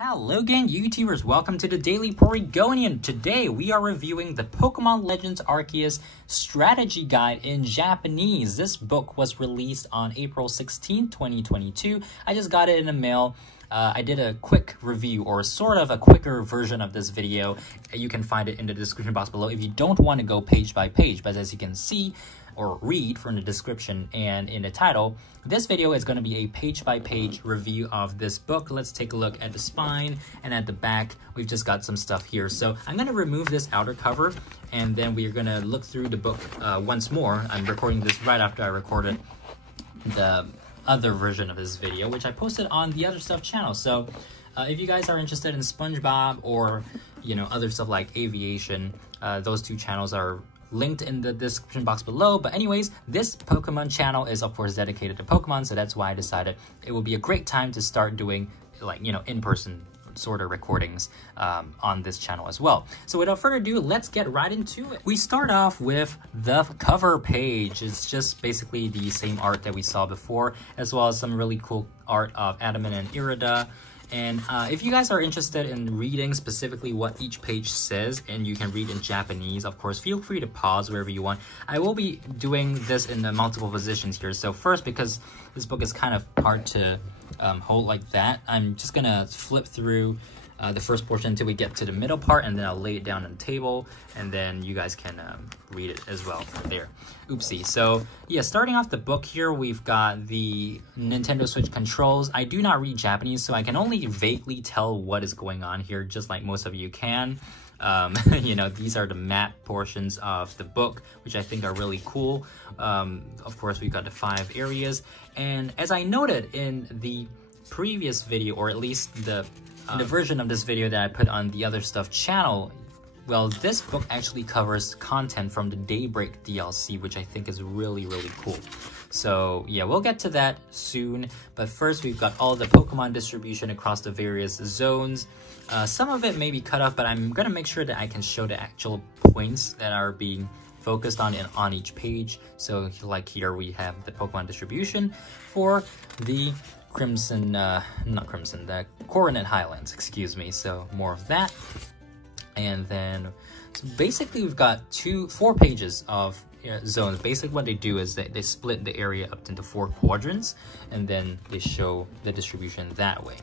Hello again, YouTubers. Welcome to the Daily Porygonian. Today we are reviewing the Pokemon Legends Arceus Strategy Guide in Japanese. This book was released on April 16, 2022. I just got it in the mail. I did a quick review, or sort of a quicker version of this video. You can find it in the description box below if you don't want to go page by page. But as you can see, or read from the description and in the title, this video is going to be a page-by-page review of this book. Let's take a look at the spine, and at the back we've just got some stuff here. So I'm going to remove this outer cover, and then we're going to look through the book once more. I'm recording this right after I recorded the other version of this video, which I posted on the Other Stuff channel. So if you guys are interested in SpongeBob or other stuff like aviation, those two channels are linked in the description box below. But anyways, this Pokemon channel is of course dedicated to Pokemon, so that's why I decided it will be a great time to start doing in-person sort of recordings on this channel as well. So without further ado, let's get right into it. We start off with the cover page. It's just basically the same art that we saw before, as well as some really cool art of Adamant and Irida. And if you guys are interested in reading specifically what each page says, and you can read in Japanese, of course, feel free to pause wherever you want. I will be doing this in the multiple positions here. So first, because this book is kind of hard to hold like that, I'm just gonna flip through the first portion until we get to the middle part, and then I'll lay it down on the table, and then you guys can read it as well from there. Oopsie. So yeah, starting off the book here, we've got the Nintendo Switch controls. I do not read Japanese, so I can only vaguely tell what is going on here, just like most of you can. These are the map portions of the book, which I think are really cool. Of course, we've got the 5 areas, and as I noted in the previous video, or at least the version of this video that I put on the Other Stuff channel, well, this book actually covers content from the Daybreak DLC, which I think is really, really cool. So yeah, we'll get to that soon. But first, we've got all the Pokemon distribution across the various zones. Some of it may be cut off, but I'm gonna make sure that I can show the actual points that are being focused on each page. So like here, we have the Pokemon distribution for the the Coronet Highlands, excuse me. So more of that. And then so basically we've got 4 pages of zones. Basically what they do is they split the area up into 4 quadrants, and then they show the distribution that way.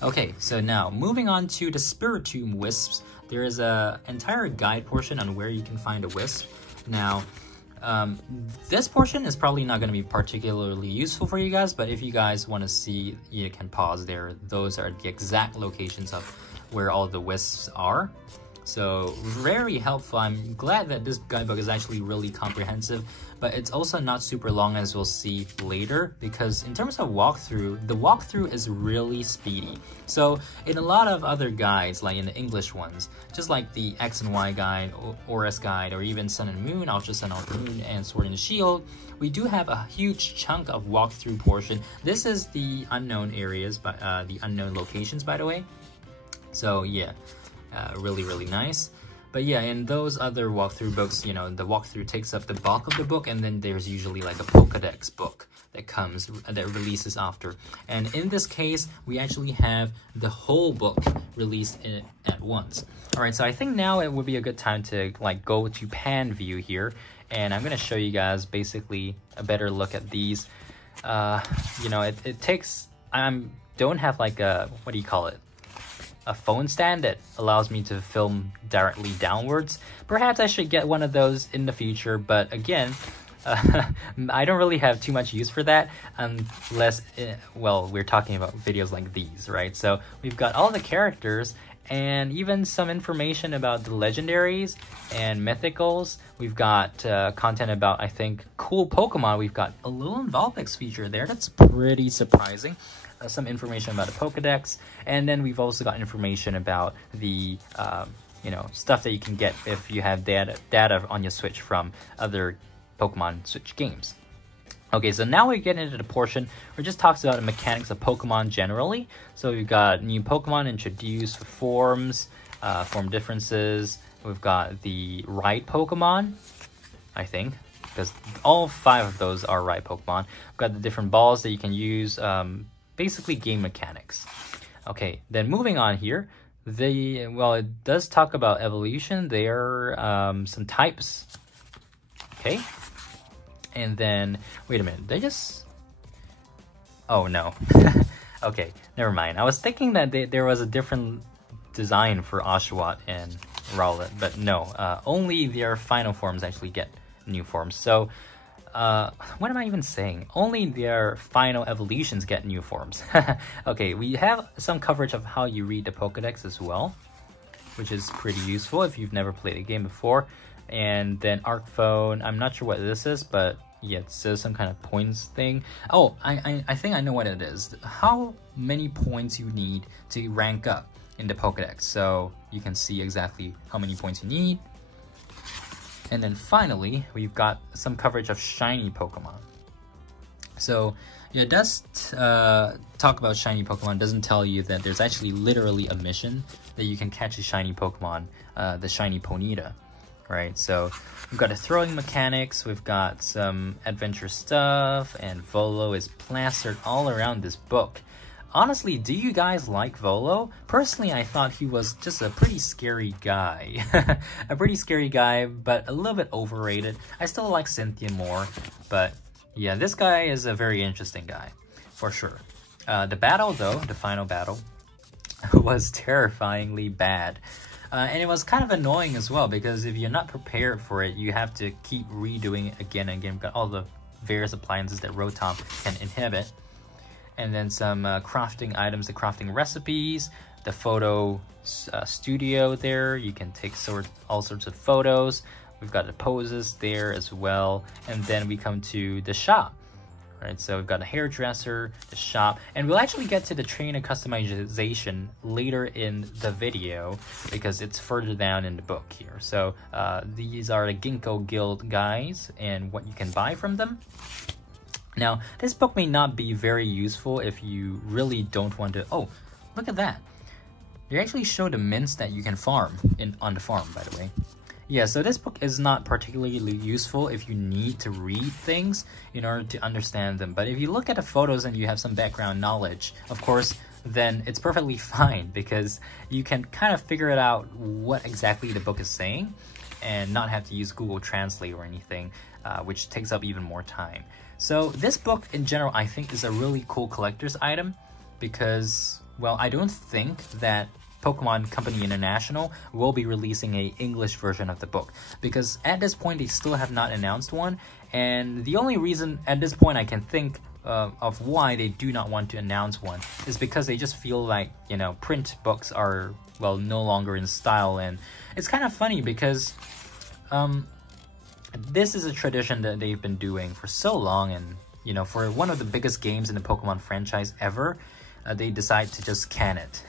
Okay, so now moving on to the Spiritomb Wisps. There is an entire guide portion on where you can find a wisp. Now, this portion is probably not going to be particularly useful for you guys, but if you guys want to see, you can pause there. Those are the exact locations of where all the wisps are. So very helpful. I'm glad that this guidebook is actually really comprehensive, but it's also not super long, as we'll see later, because in terms of walkthrough, the walkthrough is really speedy. So in a lot of other guides, like in the English ones, just like the X and Y guide, ORAS guide, or even Sun and Moon, Ultra Sun, Ultra Moon, and Sword and Shield, we do have a huge chunk of walkthrough portion. This is the unknown areas, but the unknown locations, by the way. So yeah. Really, really nice. But yeah, in those other walkthrough books, the walkthrough takes up the bulk of the book, and then there's usually like a Pokedex book that releases after. And in this case, we actually have the whole book released at once. All right, so I think now it would be a good time to go to pan view here, and I'm gonna show you guys basically a better look at these. It takes, don't have like a, what do you call it? A phone stand that allows me to film directly downwards. Perhaps I should get one of those in the future, but again, I don't really have too much use for that unless, well, we're talking about videos like these, right? So we've got all the characters and even some information about the legendaries and mythicals. We've got content about, I think, cool Pokemon. We've got a little Vulpix feature there. That's pretty surprising. Some information about the Pokedex, and then we've also got information about the stuff that you can get if you have data on your Switch from other Pokemon Switch games. Okay, so now we get into the portion where it just talks about the mechanics of Pokemon generally. So we've got new Pokemon introduced, forms, form differences. We've got the ride Pokemon, I think, because all 5 of those are ride Pokemon. We've got the different balls that you can use, basically game mechanics. Okay, then moving on here, it does talk about evolution. There are some types. Okay, and then wait a minute, oh no. Okay, never mind. I was thinking that there was a different design for Oshawott and Rowlet, but no, only their final forms actually get new forms. So what am I even saying? Only their final evolutions get new forms. Okay, we have some coverage of how you read the Pokedex as well, which is pretty useful if you've never played a game before. And then Arc Phone, I'm not sure what this is, but yeah, it says some kind of points thing. Oh, I think I know what it is. How many points you need to rank up in the Pokedex. So you can see exactly how many points you need. And then finally, we've got some coverage of shiny Pokemon. So yeah, it does talk about shiny Pokemon. It doesn't tell you that there's actually literally a mission that you can catch a shiny Pokemon, the shiny Ponyta, right? So we've got the throwing mechanics, we've got some adventure stuff, and Volo is plastered all around this book. Honestly, do you guys like Volo? Personally, I thought he was just a pretty scary guy. A pretty scary guy, but a little bit overrated. I still like Cynthia more, but yeah, this guy is a very interesting guy, for sure. The battle, though, the final battle, was terrifyingly bad. And it was kind of annoying as well, because if you're not prepared for it, you have to keep redoing it again and again. We've got all the various appliances that Rotom can inhibit. And then some crafting items, the crafting recipes, the photo studio there. You can take all sorts of photos. We've got the poses there as well. And then we come to the shop. Right, so we've got a hairdresser, the shop, and we'll actually get to the trainer customization later in the video because it's further down in the book here. So these are the Ginkgo Guild guys and what you can buy from them. Now, this book may not be very useful if you really don't want to... Oh, look at that. They actually show the mints that you can farm on the farm, by the way. Yeah, so this book is not particularly useful if you need to read things in order to understand them. But if you look at the photos and you have some background knowledge, of course, then it's perfectly fine because you can kind of figure it out what exactly the book is saying and not have to use Google Translate or anything, which takes up even more time. So this book in general, I think, is a really cool collector's item because, well, I don't think that Pokemon Company International will be releasing an English version of the book because at this point they still have not announced one, and the only reason at this point I can think of why they do not want to announce one is because they just feel like, you know, print books are, well, no longer in style. And it's kind of funny because this is a tradition that they've been doing for so long, and, you know, for one of the biggest games in the Pokemon franchise ever, they decide to just can it.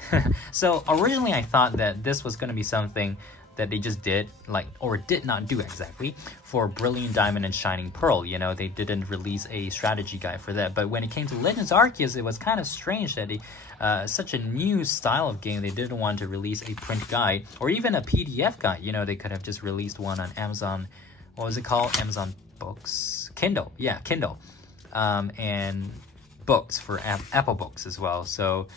So originally I thought that this was going to be something that they just did, like, or did not do exactly, for Brilliant Diamond and Shining Pearl. You know, they didn't release a strategy guide for that. But when it came to Legends Arceus, it was kind of strange that they, such a new style of game, they didn't want to release a print guide or even a PDF guide. You know, they could have just released one on Amazon. What was it called? Amazon Books? Kindle. Yeah, Kindle. And books for Apple Books as well. So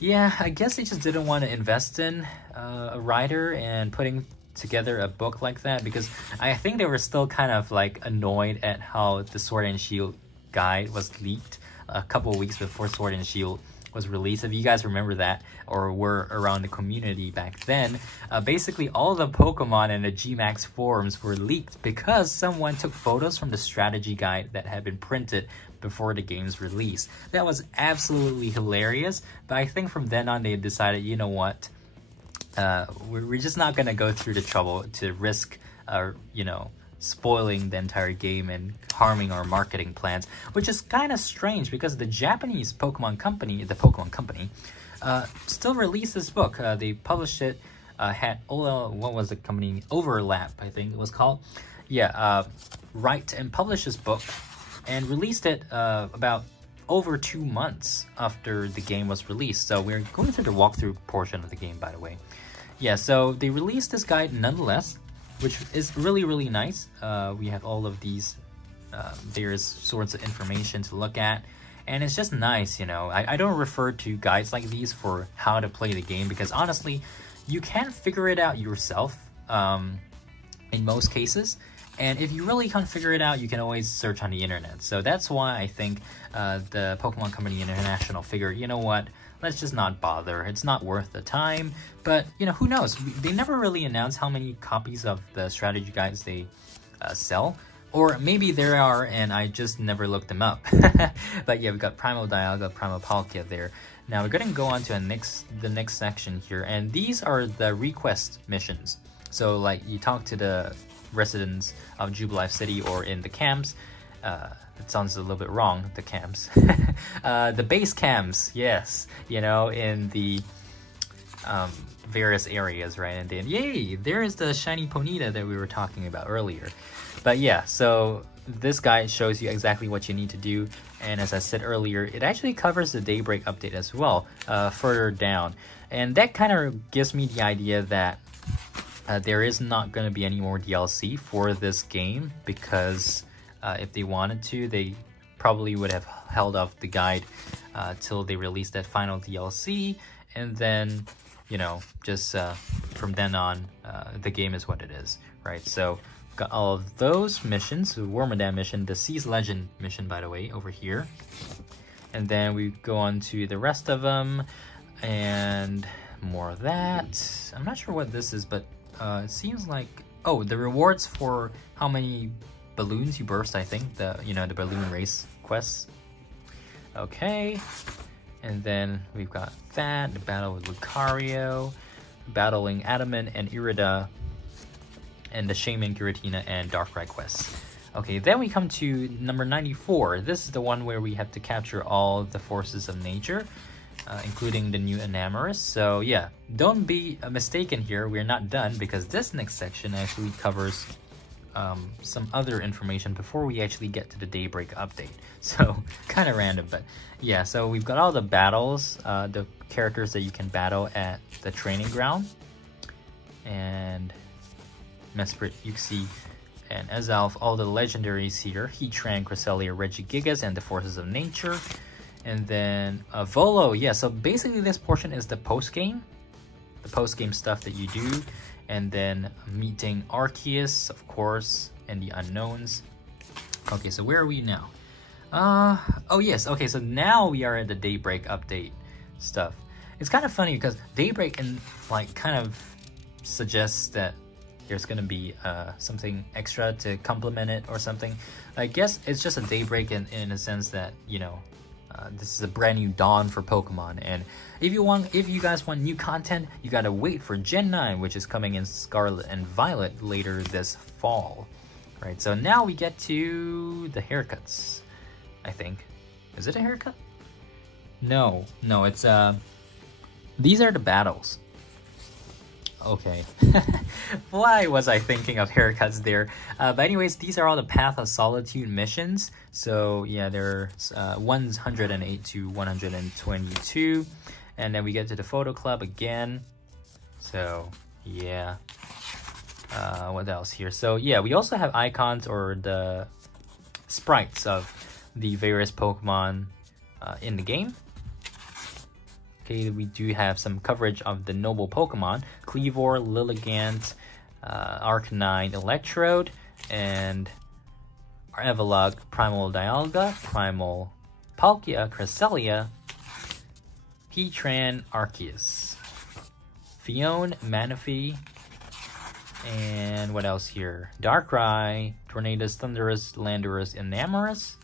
yeah, I guess they just didn't want to invest in a writer and putting together a book like that, because I think they were still kind of like annoyed at how the Sword and Shield guide was leaked a couple of weeks before Sword and Shield was released. If you guys remember that or were around the community back then, basically all the Pokemon and the Gmax forums were leaked because someone took photos from the strategy guide that had been printed before the game's release. That was absolutely hilarious, but I think from then on they decided, you know what, we're just not gonna go through the trouble to risk, you know, spoiling the entire game and harming our marketing plans, which is kind of strange because the Japanese Pokemon Company, still released this book. They published it, had what was the company? Overlap, I think it was called. Yeah, write and publish this book and released it about over 2 months after the game was released. So we're going through the walkthrough portion of the game, by the way. Yeah, so they released this guide nonetheless, which is really, really nice. We have all of these various sorts of information to look at. And it's just nice, you know. I don't refer to guides like these for how to play the game, because honestly, you can figure it out yourself in most cases. And if you really can't figure it out, you can always search on the internet. So that's why I think the Pokemon Company International figured, you know what, let's just not bother. It's not worth the time. But, you know, who knows? They never really announced how many copies of the strategy guides they sell. Or maybe there are, and I just never looked them up. But yeah, we got Primal Dialga, Primal Palkia there. Now we're going to go on to the next section here. And these are the request missions. So like you talk to the residents of Jubilife City or in the camps. It sounds a little bit wrong, the camps. The base camps, yes. You know, in the various areas, right? And then, yay, there is the shiny Ponyta that we were talking about earlier. But yeah, so this guide shows you exactly what you need to do. And as I said earlier, it actually covers the Daybreak update as well, further down. And that kind of gives me the idea that there is not going to be any more DLC for this game, because if they wanted to, they probably would have held off the guide till they released that final DLC, and then, you know, just from then on, the game is what it is, right? So got all of those missions, the Wormadam mission, the Seas Legend mission, by the way, over here. And then we go on to the rest of them, and more of that. I'm not sure what this is, but it seems like, oh, the rewards for how many balloons you burst, I think, the balloon race quests. Okay, and then we've got that, the battle with Lucario, battling Adamant and Irida, and the Shaman, Giratina, and Darkrai quests. Okay, then we come to number 94. This is the one where we have to capture all the forces of nature, including the new Enamorus. So yeah, don't be mistaken here, we're not done, because this next section actually covers some other information before we actually get to the Daybreak update. So kind of random, but yeah, so we've got all the battles, the characters that you can battle at the training ground, and Mesprit, Uxie, and Azalf, all the legendaries here, Heatran, Cresselia, Regigigas, and the forces of nature. And then Volo, yeah, so basically this portion is the post-game stuff that you do. And then meeting Arceus, of course, and the unknowns. Okay, so where are we now? Oh yes, okay, so now we are at the Daybreak update stuff. It's kind of funny because Daybreak kind of suggests that there's gonna be something extra to complement it or something. I guess it's just a Daybreak in a sense that, you know, this is a brand new dawn for Pokemon, and if you guys want new content, you gotta wait for Gen 9, which is coming in Scarlet and Violet later this fall. Right, so now we get to the haircuts, I think. Is it a haircut? No, it's these are the battles. Okay. Why was I thinking of haircuts there? But anyways, these are all the Path of Solitude missions. So yeah, there's 108 to 122. And then we get to the Photo Club again. So yeah. What else here? So yeah, we also have icons or the sprites of the various Pokemon in the game. Okay, we do have some coverage of the noble Pokemon, Kleavor, Lilligant, Arcanine, Electrode, and Evolug, Primal Dialga, Primal Palkia, Cresselia, Heatran, Arceus, Fion, Manaphy, and what else here? Darkrai, Tornadus, Thundurus, Landorus, Enamorus,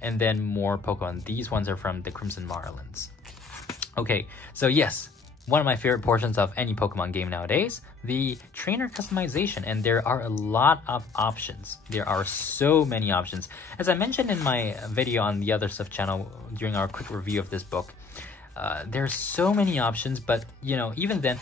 and then more Pokemon. These ones are from the Crimson Marlins. Okay, so yes, one of my favorite portions of any Pokemon game nowadays, the trainer customization, and there are a lot of options. There are so many options. As I mentioned in my video on the Other Stuff channel during our quick review of this book, there's so many options, but you know, even then,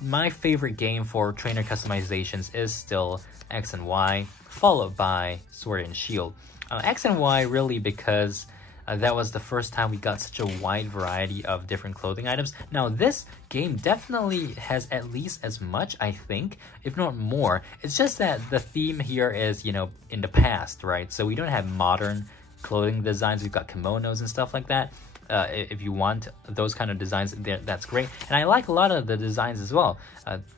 my favorite game for trainer customizations is still X and Y, followed by Sword and Shield. X and Y really because that was the first time we got such a wide variety of different clothing items. Now, this game definitely has at least as much, I think, if not more. It's just that the theme here is, you know, in the past, right? So we don't have modern clothing designs. We've got kimonos and stuff like that. If you want those kind of designs, that's great. And I like a lot of the designs as well.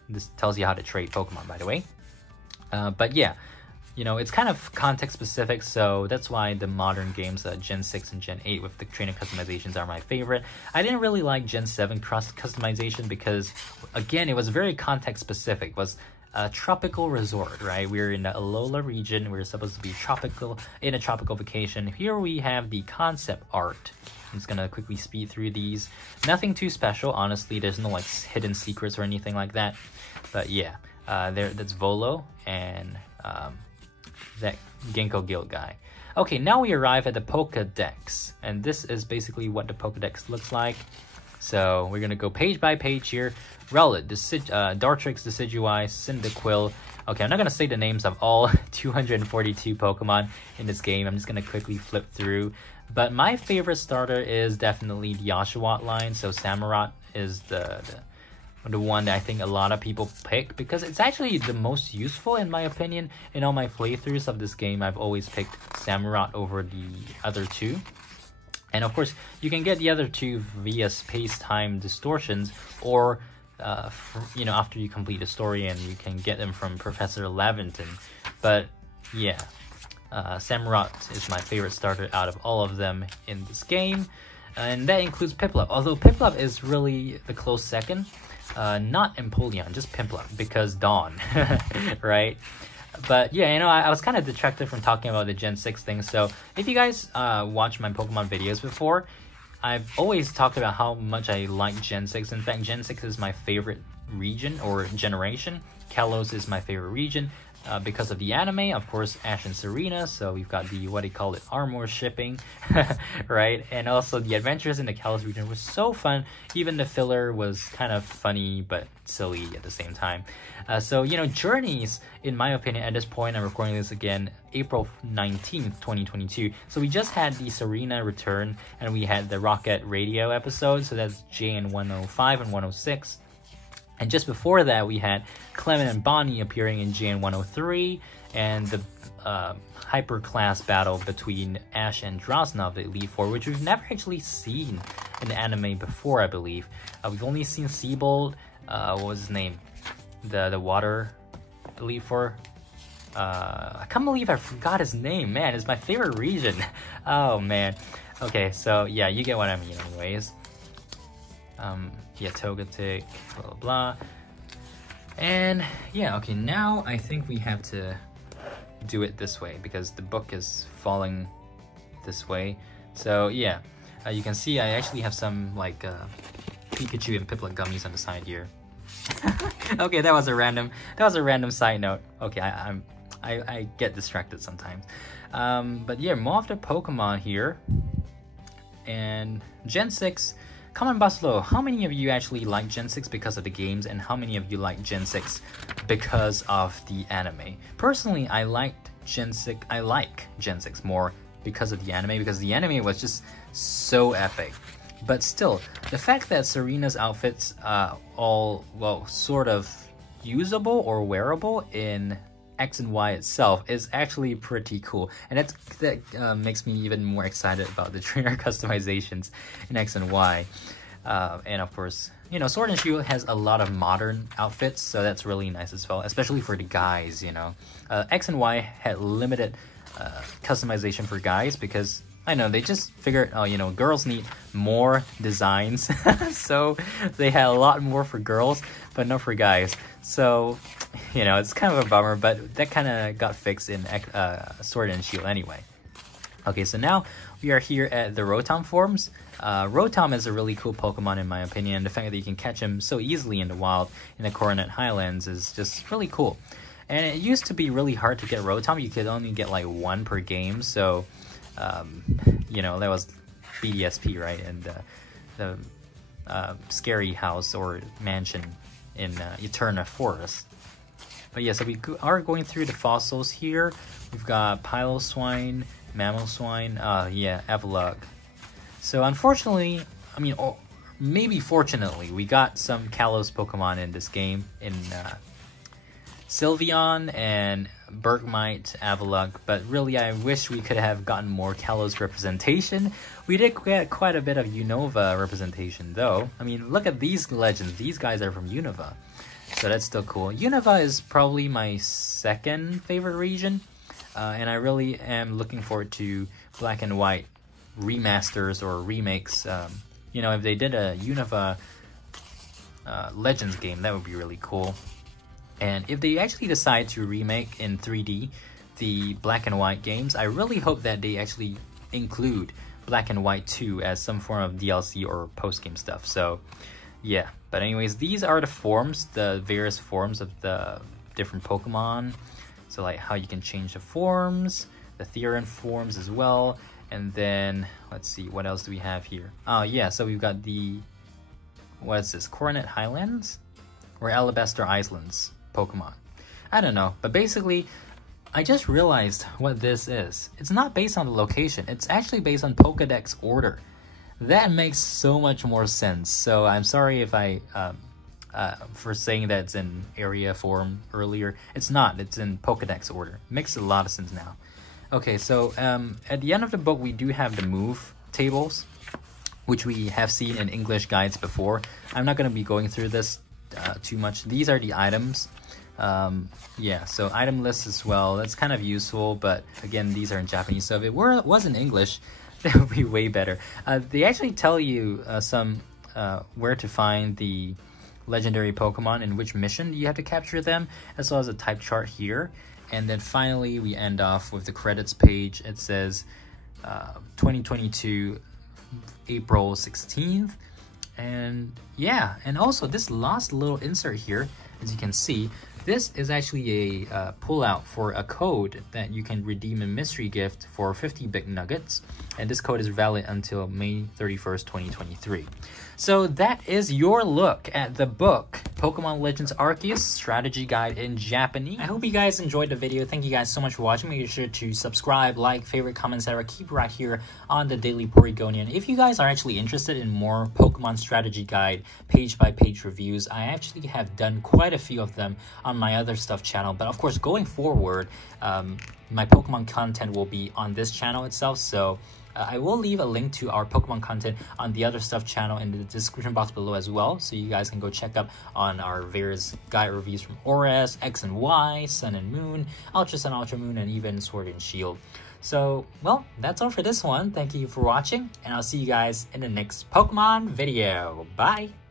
This tells you how to trade Pokemon, by the way. But yeah, you know, it's kind of context specific, so that's why the modern games, Gen 6 and Gen 8 with the trainer customizations are my favorite. I didn't really like Gen 7 customization because, again, it was very context specific. It was a tropical resort, right? We're in the Alola region. We're supposed to be in a tropical vacation. Here we have the concept art. I'm just gonna quickly speed through these. Nothing too special, honestly. There's no like hidden secrets or anything like that. But yeah, that's Volo and that Ginkgo Guild guy. Okay, now we arrive at the Pokedex, and this is basically what the Pokedex looks like. So we're gonna go page by page here. Rowlet, Dartrix, Decidueye, Cyndaquil. Okay, I'm not gonna say the names of all 242 Pokemon in this game. I'm just gonna quickly flip through. But my favorite starter is definitely the Oshawott line. So Samurott is the one that I think a lot of people pick because it's actually the most useful in my opinion. In all my playthroughs of this game, I've always picked Samurott over the other two. And of course, you can get the other two via space-time distortions or you know, after you complete the story, and you can get them from Professor Laventon. But yeah, Samurott is my favorite starter out of all of them in this game. And that includes Piplup, although Piplup is really the close second. Not Empoleon, just Piplup, because Dawn, right? But yeah, you know, I was kind of detracted from talking about the Gen 6 thing, so if you guys watch my Pokemon videos before, I've always talked about how much I like Gen 6. In fact, Gen 6 is my favorite region or generation. Kalos is my favorite region. Because of the anime, of course, Ash and Serena, so we've got the, what do you call it, armor shipping, right? And also the adventures in the Kalos region was so fun. Even the filler was kind of funny, but silly at the same time. So, you know, Journeys, in my opinion, at this point, I'm recording this again, April 19th, 2022. So we just had the Serena return, and we had the Rocket Radio episode, so that's JN 105 and 106. And just before that, we had Clement and Bonnie appearing in JN 103, and the hyper class battle between Ash and Drosnov, the Elite Four, which we've never actually seen in the anime before, I believe. We've only seen Seabold, what was his name? The water Elite Four. I can't believe I forgot his name, man. It's my favorite region. Oh man. Okay, so yeah, you get what I mean anyways. Yeah, Togetic, blah, blah, blah. And yeah, okay, now I think we have to do it this way because the book is falling this way. So yeah, you can see I actually have some like Pikachu and Piplup gummies on the side here. Okay, that was a random side note. Okay, I get distracted sometimes. But yeah, more of the Pokemon here. And Gen 6, comment below, how many of you actually like Gen 6 because of the games, and how many of you like Gen 6 because of the anime? Personally, I like Gen 6 more because of the anime, because the anime was just so epic. But still, the fact that Serena's outfits all, well, sort of usable or wearable in X and Y itself is actually pretty cool, and that makes me even more excited about the trainer customizations in X and Y. And of course, you know, Sword and Shield has a lot of modern outfits, so that's really nice as well, especially for the guys, you know. X and Y had limited customization for guys because, I know, they just figured, oh, you know, girls need more designs, so they had a lot more for girls, but not for guys. So, you know, it's kind of a bummer, but that kind of got fixed in Sword and Shield anyway. Okay, so now we are here at the Rotom forms. Rotom is a really cool Pokemon in my opinion. The fact that you can catch him so easily in the wild in the Coronet Highlands is just really cool. And it used to be really hard to get Rotom. You could only get like one per game, so you know, that was BDSP, right? And the scary house or mansion in Eterna Forest. But yeah, so we are going through the fossils here. We've got Piloswine, Mamoswine, yeah, Evolug. So unfortunately, I mean, or maybe fortunately, we got some Kalos Pokemon in this game, in Sylveon and Bergmite, Avalugg, but really I wish we could have gotten more Kalos representation. We did get quite a bit of Unova representation though. I mean, look at these legends. These guys are from Unova, so that's still cool. Unova is probably my second favorite region, and I really am looking forward to Black and White remasters or remakes. You know, if they did a Unova Legends game, that would be really cool. And if they actually decide to remake in 3D the Black and White games, I really hope that they actually include Black and White 2 as some form of DLC or post-game stuff. So yeah, but anyways, these are the forms, the various forms of the different Pokemon. So like how you can change the forms, the Therian forms as well. And then let's see, what else do we have here? Oh yeah, so we've got the, what is this, Coronet Highlands or Alabaster Islands Pokemon. I don't know, but basically I just realized what this is. It's not based on the location, it's actually based on Pokedex order. That makes so much more sense. So I'm sorry if I for saying that it's in area form earlier. It's not, it's in Pokedex order. Makes a lot of sense now. Okay, so at the end of the book we do have the move tables, which we have seen in English guides before. I'm not going to be going through this too much. These are the items. Yeah, so item lists as well. That's kind of useful, but again, these are in Japanese. So if it was in English, that would be way better. They actually tell you where to find the legendary Pokemon and which mission you have to capture them, as well as a type chart here. And then finally, we end off with the credits page. It says 2022 April 16th. And yeah, and also this last little insert here, as you can see, this is actually a pullout for a code that you can redeem a mystery gift for 50 big nuggets, and this code is valid until May 31st, 2023. So that is your look at the book Pokemon Legends Arceus Strategy Guide in Japanese. I hope you guys enjoyed the video. Thank you guys so much for watching. Make sure to subscribe, like, favorite, comment, etc. Keep it right here on the Daily Porygonian. If you guys are actually interested in more Pokemon Strategy Guide page-by-page reviews, I actually have done quite a few of them on my other stuff channel. But of course, going forward, my Pokemon content will be on this channel itself. So I will leave a link to our Pokemon content on the other stuff channel in the description box below as well, so you guys can go check up on our various guide reviews from ORAS, X and Y, Sun and Moon, Ultra Sun, Ultra Moon, and even Sword and Shield. So, well, that's all for this one. Thank you for watching, and I'll see you guys in the next Pokemon video. Bye!